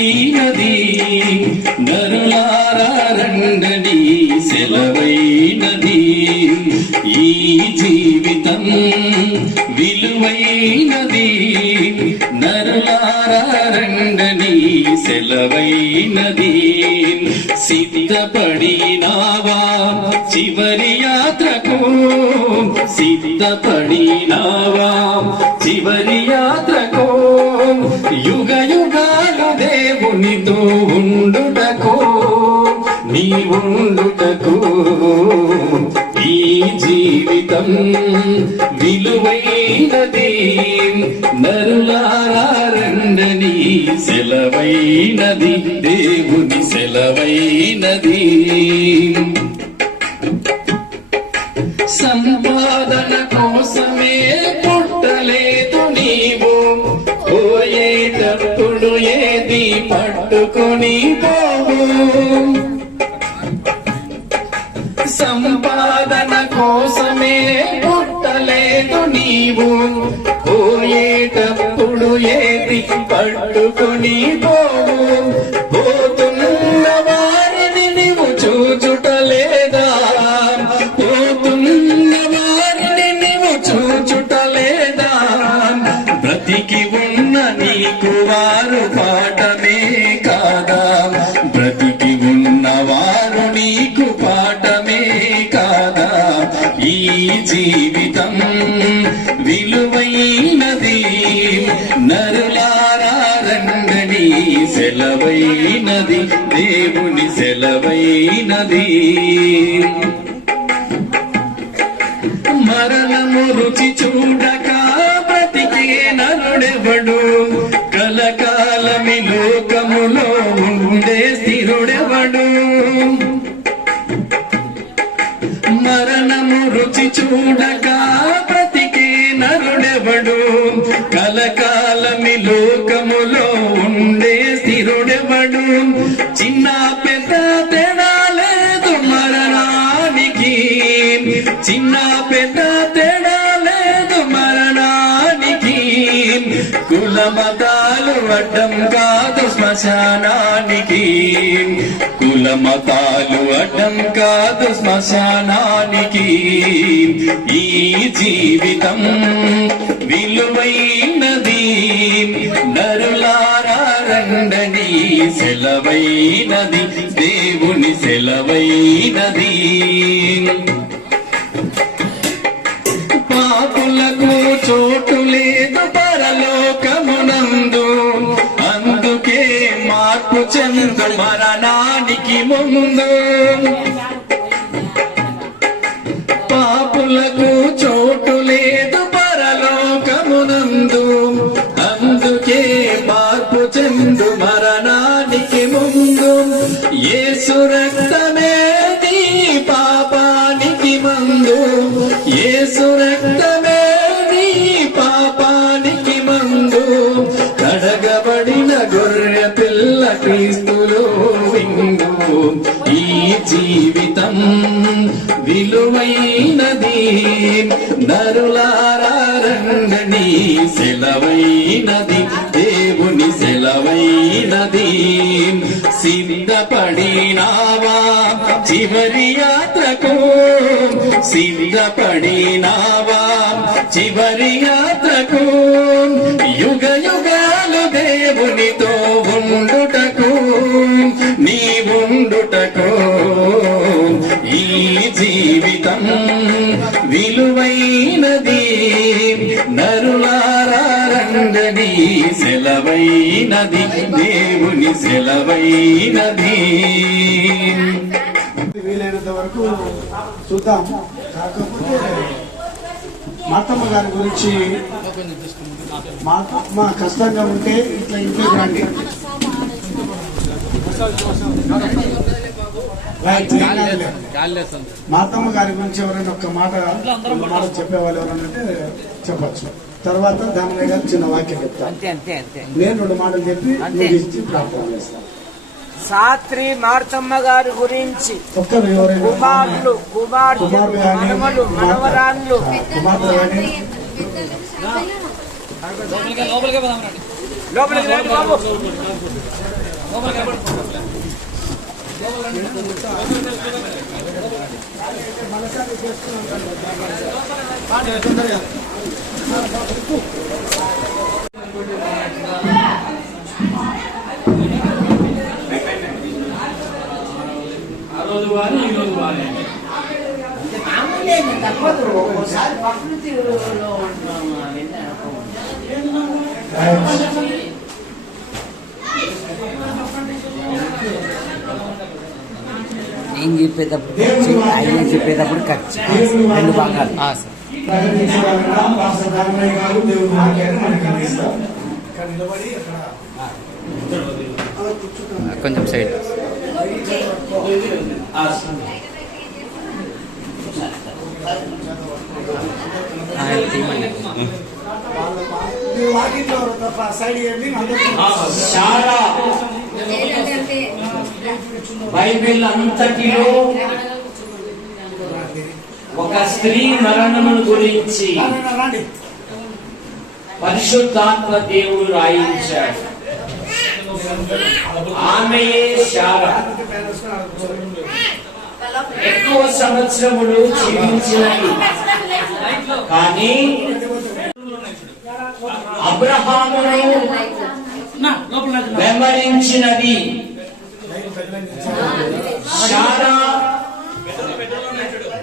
విలువైనది నరులారా రండని సెలవైనది ఈ జీవితం విలువైనది నరులారా రండని సెలవైనది సిద్ధపడినావా చివరి యాత్రకు సిద్ధపడినావా చివరి యాత్రకు యుగ యుగాలు దేవునితో ఉండుటకు నీ ఉండుటకు ఈ జీవితం విలువైనది నరులారా రండని సెలవైనది దేవుని సెలవైనది సంపాదన కోసమే పుట్టలేదు నీవు పోయేటప్పుడు ఏది పట్టుకొని పోవు సంపాదన కోసమే పుట్టలేదు నీవు పోయేటప్పుడు ఏది పట్టుకొని పోవు పోతున్న వారిని నీవు చూచుటలేదా పోతున్న వారిని నీవు చూచుటలేదా బ్రతికి ఉన్న నీకు వారు పాఠమే కాదా బ్రతికి ఉన్నవారు నీకు పాఠమే కాదా ఈ జీవితం విలువైనది నరులారా రండని సెలవైనది దేవుని సెలవైనది మరణము రుచి చూడక బ్రతికే నరుడెవడు కలకాలమి లోకములో ఉండే స్థిరుడెవడు మరణము రుచి చూడక బ్రతికే నరుడెవడు కలకాలమి లోకములో ఉండే స్థిరుడెవడు చిన్న పెద్ద తేడా లేదు మరణానికి చిన్న పెద్ద తేడా లేదు మరణానికి కుల మతాలు అడ్డం కాదు శ్మశానానికి కుల మతాలు అడ్డం కాదు శ్మశానానికి ఈ జీవితం విలువైనది నరులారా రండని సెలవైనది దేవుని సెలవైనది పాపులకు చోటు లేదు పరలోకమునందు అందుకే మార్పు చెందు మరణానికి ముందు పాపులకు చోటు లేదు పరలోకమునందు అందుకే మార్పు చెందు మరణానికి ముందు యేసు రక్తమే నీ పాపానికి మందు యేసు రక్తమే నీ పాపానికి మందు కడగబడిన గొర్రె పిల్ల క్రీస్తులో విందు ఈ జీవితం విలువైనది నరులారా రండని సెలవైనది దేవుని సెలవైనది సిద్ధపడినావా చివరి యాత్రకు సిద్ధపడినావా చివరి యాత్రకు యుగ యుగాలు దేవునితో ఉండుటకు నీ ఉండుటకు ఈ జీవితం విలువైనది నరులారా రండని సెలవైనది దేవుని సెలవైనది వీలైనంత వరకు చూద్దాం. కాకపోతే మార్తమ్మ గారి గురించి మా కష్టంగా ఉంటే ఇట్లా ఇంటికి రండి. మార్తమ్మ గారి గురించి ఎవరైనా ఒక్క మాట చెప్పేవాళ్ళు ఎవరన్నా చెప్పచ్చు. తర్వాత దాని గారు చిన్న వాక్యం చెప్తాను. నేను 2 మాటలు చెప్పి ఇచ్చి ప్రార్థన చేస్తాను. సాత్రి మార్తమ్మ గారి గురించి కుమారులు కుమార్తెలు మనవలు మనవరాళ్ళు లోపలికి రండి బాబు. తప్పదు, ఒకసారి ప్రకృతిలో నేను చెప్పేటప్పుడు ఆయన చెప్పేటప్పుడు ఖర్చు రెండు భాగాలు. కొంచెం సైడ్ చాలా బైబిల్ అంతటిలో ఒక స్త్రీ మరణమును గురించి పరిశుద్ధాత్మ దేవుడు రాయించాడు. ఆమెయే శారా. ఎక్కువ సంవత్సరములు జీవించినది, కానీ అబ్రహామును వెంబడించినది శారా.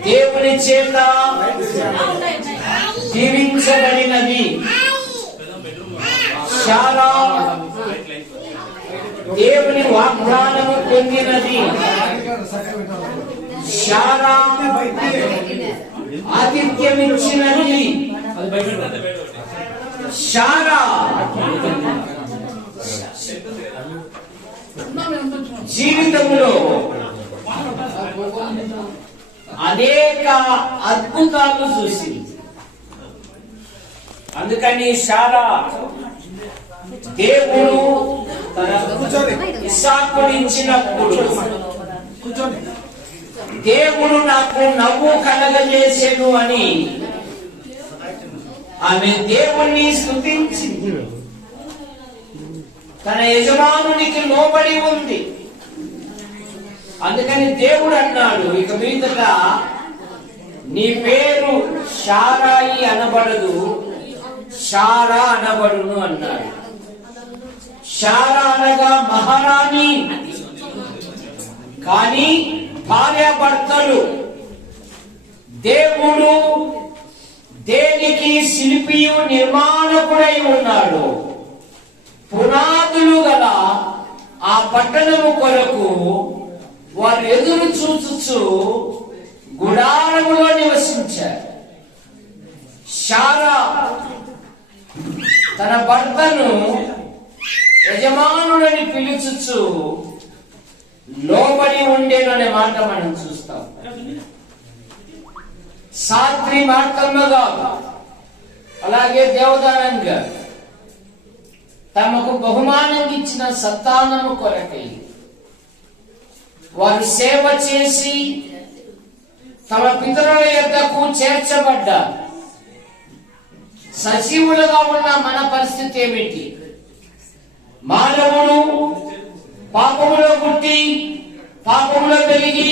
దేవుని చేత జీవించబడినది శారా. దేవుని వాగ్దానము పొందినది శారా. ఆతిథ్యమిచ్చినది శారా. జీవితంలో అనేక అద్భుతాలు చూసింది. అందుకని శారా దేవుడు తన ఇస్సాకునిచ్చినప్పుడు దేవుడు నాకు నవ్వు కలగజేసేను అని ఆమె దేవుణ్ణి స్తుతించింది. తన యజమానునికి లోబడి ఉంది. అందుకని దేవుడు అన్నాడు, ఇక మీదట నీ పేరు శారాయి అనబడదు, శారా అనబడును అన్నాడు. శారా అనగా మహారాణి. కానీ భార్యాభర్తలు దేవుడు దేనికి శిల్పియు నిర్మాణకుడై ఉన్నాడు. పునాదులు గల ఆ పట్టణము కొరకు వారు ఎదురు చూచుచు గుడారములో నివసించారు. శారా తన భర్తను యజమానుడని పిలుచుచు లోబడి ఉండేననే మాట మనం చూస్తాం. సాత్రి మార్తమ్మగా అలాగే దేవదానంగా తమకు బహుమానం ఇచ్చిన సంతానము కొరకై వారు సేవ చేసి తమ పితరుల యొద్దకు చేర్చబడ్డారు. సజీవులుగా ఉన్న మన పరిస్థితి ఏమిటి? మానవుడు పాపములో పుట్టి పాపములో పెరిగి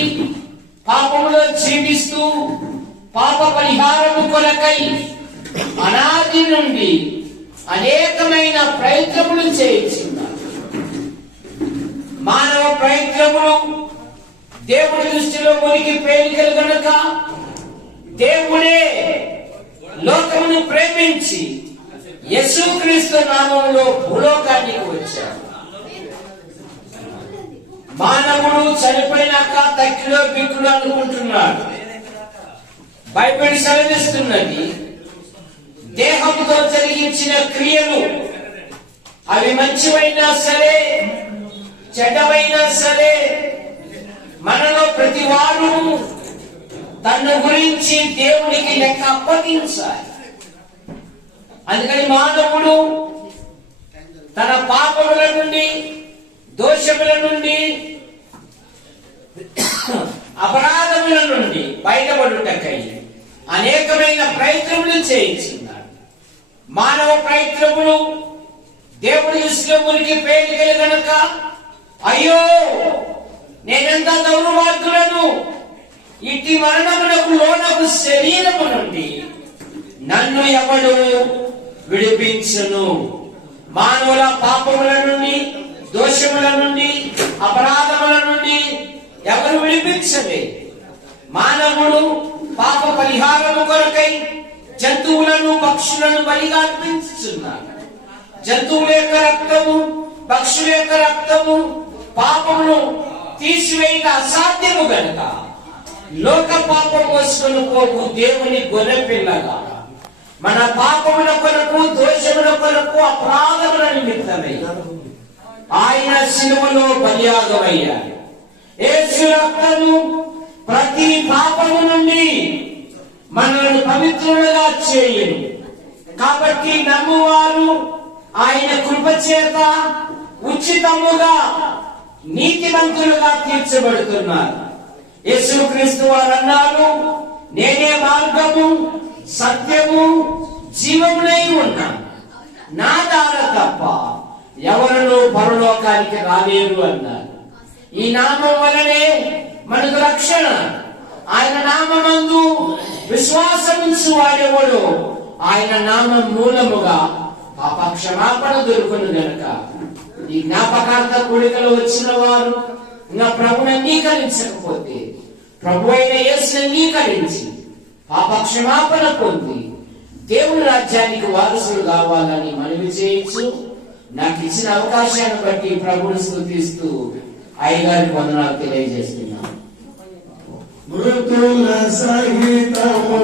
పాపములో జీవిస్తూ పాప పరిహారము కొరకై అనాది నుండి అనేకమైన ప్రయత్నములు చేయించున్నారు. మానవ ప్రయత్నములు దేవుడి దృష్టిలో మురికి ప్రేమికలు గనుక దేవుడే లోకమును ప్రేమించి యేసుక్రీస్తు నామములో భూలోకానికి వచ్చాడు. మానవుడు చనిపోయినాక తక్కిలో బిక్కులు అనుకుంటున్నాడు. బైబిల్ సెలవిస్తున్నది, దేహంతో జరిగించిన క్రియలు అవి మంచివైనా సరే చెడ్డవైనా సరే మనలో ప్రతి వారు తన గురించి దేవునికి లెక్క అప్పగించాలి. అందుకని మానవుడు తన పాపముల నుండి దోషముల నుండి అపరాధముల నుండి బయటపడుటకై అనేకమైన ప్రయత్నములు చేయించున్నాడు. మానవ ప్రయత్నములు దేవుడి దృష్టిలో మురికి పేలికలు గనుక అయ్యో నేనెంత దౌర్భాగ్యులను, ఇట్టి మరణమునకు లోనకు శరీరము నుండి నన్ను ఎవడు విడిపించును? మానవుల పాపముల నుండి, దోషముల నుండి, అపరాధముల నుండి ఎవరు విడిపించలే. మానవుడు పాప పరిహారము కొరకై జంతువులను, పక్షులను బలిగా అర్పించుచున్నాడు. జంతువుల యొక్క రక్తము, పక్షుల యొక్క రక్తము పాపమును తీసివేయక అసాధ్యము గనక లోక పాపం మోసుకొని పోకు దేవుని గొర్రెపిల్లగా మన పాపముల కొరకు, దోషముల కొరకు, అపరాధముల నిమిత్తమై ఆయన శిలువలో బలియాగమయ్యాడు. యేసు రక్తము ప్రతి పాపము నుండి మనల్ని పవిత్రులుగా చేయును. కాబట్టి నమ్మువారు ఆయన కృప చేత ఉచితముగా నీతిమంతులుగా తీర్చబడుతున్నారు. యేసుక్రీస్తు వారు అన్నారు, నేనే మార్గము, సత్యము, జీవమునై ఉన్నాను. నా ద్వారా తప్ప ఎవరును పరలోకానికి రాలేరు అన్నారు. ఈ నామం వలనే మనకు రక్షణ. ఆయన నామమందు విశ్వాసముంచు వాడెవడు ఆయన నామం మూలముగా పాప క్షమాపణ దొరుకును గనక ఈ జ్ఞాపకార్థ కూడికలో వచ్చిన వారు ఇంకా ప్రభుని అంగీకరించకపోతే ప్రభు అయిన యేసుని అంగీకరించి పాప క్షమాపణ పొంది దేవుని రాజ్యానికి వారసులు కావాలని మనవి చేయించు. నాకు ఇచ్చిన అవకాశాన్ని బట్టి ప్రభుని స్తుతిస్తూ అయ్యగారి వందనాలు తెలియజేస్తున్నాను. మృతుల సహితము